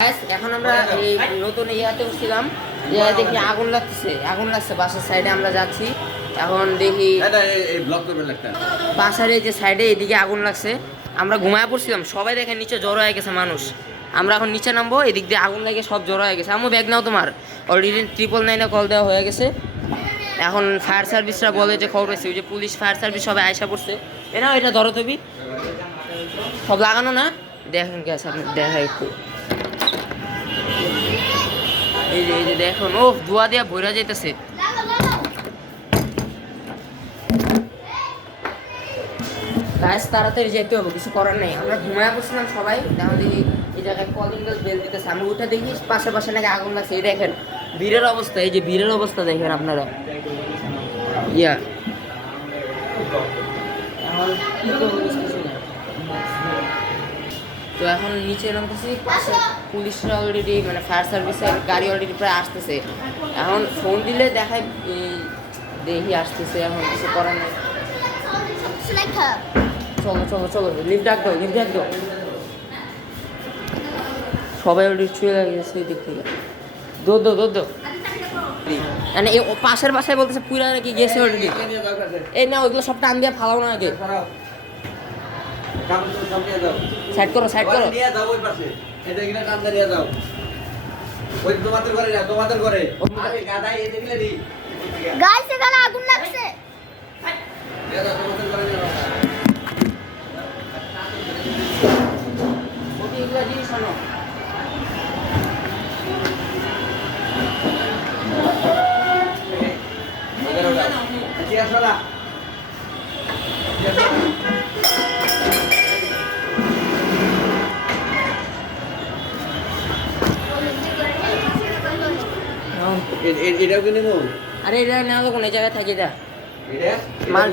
এখন আমরা এই নতুন ইয়াতে উঠছিলাম, দেখি আগুন লাগছে বাসার সাইডে আমরা যাচ্ছি। এখন দেখি বাসার এই যে সাইডে এদিকে আগুন লাগছে, আমরা ঘুমায় পড়ছিলাম, সবাই দেখে নিচে জড়ো হয়ে গেছে মানুষ। আমরা এখন নিচে নামবো, এদিক দিয়ে আগুন লাগে সব জড়ো হয়ে গেছে। আমার ব্যাগ নাও, তোমার অলরেডি 999-এ কল দেওয়া হয়ে গেছে। এখন ফায়ার সার্ভিসরা বলে যে খবর পাইছি, ওই যে পুলিশ ফায়ার সার্ভিস সবাই আয়সা পড়ছে। এনাও এটা ধরো তুমি, সব লাগানো না, দেখেন গ্যাস আপনি দেখা একটু, এই যে দেখুন, ও ধোয়া দিয়া ভইরা যাইতেছে। গাছ তাড়াতাড়ি যেতে হবে, কিছু করার নেই। আমরা ঘুমায় পড়ছিলাম সবাই, তাহলে এই জায়গায় কলিং বেল বেল দিতেছে। আমি ওইটা দেখি পাশে নাকি আগুন লাগছে। এই দেখেন ভিড়ের অবস্থা, এই যে ভিড়ের অবস্থা দেখেন আপনারা। ইয়া এখন কি করবো বুঝতেছি না। তো এখন নিচে নামতেছি, পাশে পুলিশরা অলরেডি, মানে ফায়ার সার্ভিসের গাড়ি অলরেডি প্রায় আসতেছে। এখন ফোন দিলে দেখায় দেখি আসতেছে, এখন কিছু করার নেই। চলো লিফট ডাক দাও। সবাই অলরেডি ছুঁয়ে গেছে এই দিক থেকে। দো মানে এই পাশের বাসায় বলতেছে পুরা নাকি গেছে অলরেডি। এই না, ওইগুলো সব টান দিয়ে ফালাও না আগে, সাইড করো নিয়ে যাও ওই পাশে, এটা কিনা কাম দিয়ে যাও ওই তোমাদের ঘরে আরে গাদা এই দেখলে দি গাইস এখানে আগুন লাগছে। নিয়ে যাও তোমাদের ঘরে নিয়ে যাও। ওটি এগুলা জিনিস আনো। এটাও কিনে নেবো। আরে এটা না লোক এই জায়গায় থাকি দা মাল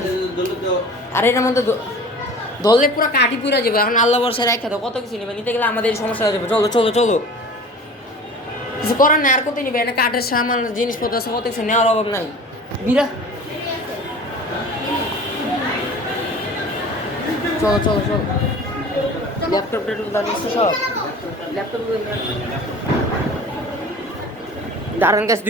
আরে এটার মধ্যে দলে পুরো কাটি পুরা যাবে। এখন আল্লাহ বর্ষা রেখে দাও, কত কিছু নেবে, নিতে গেলে আমাদের সমস্যা হয়ে যাবে। চলো কিছু করার নেই, আর কত নিবে, এনে কাঠের সামান জিনিসপত্র আছে, কত কিছু নেওয়ার অভাব নাই। বিরা চলো ল্যাপটপটা নিচ্ছে সব, ল্যাপটপ দাঁড়ান গাছ